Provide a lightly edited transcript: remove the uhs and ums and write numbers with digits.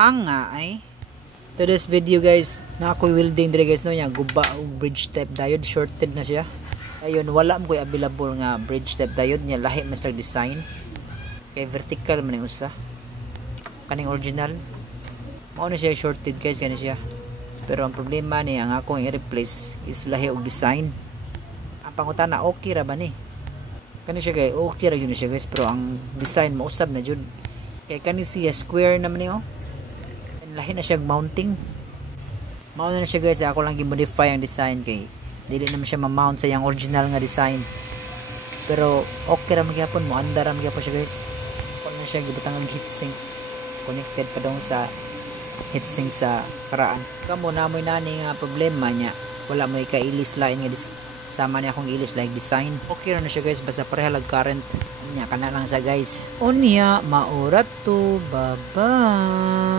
Anga ay. Today's video guys, na ako welding dire guys no nya guba og bridge type diode, shorted na siya. Ayun, wala mo koy available nga bridge type diode nya, lahi mas lang design. Kay vertical man usa. Kaning original mao na siya shorted guys, kani siya. Pero ang problema ni ang akong i-replace is lahi og design. Ang pangutana, okay ra ba ni? Kani siya kay okay ra yun siya guys, pero ang design mausab na jud. Kay kani siya square naman ni oh. Lahi na siya mounting. Mao na siya guys, ako lang gi-modify ang design kay dili naman siya ma-mount sa yang original nga design. Pero okay ra magyapon mo, andar ra magyapon siya guys. Kung na siya gibutang ang heatsink, connected pa daw sa heatsink sa karaan. Kamo na mo'y nani nga problema niya, wala mo ikailis lain nga sama niya akong ilis like design. Okay ra na siya guys, basta pareha lag current niya kana lang sa guys. Unya maurat to, bye bye.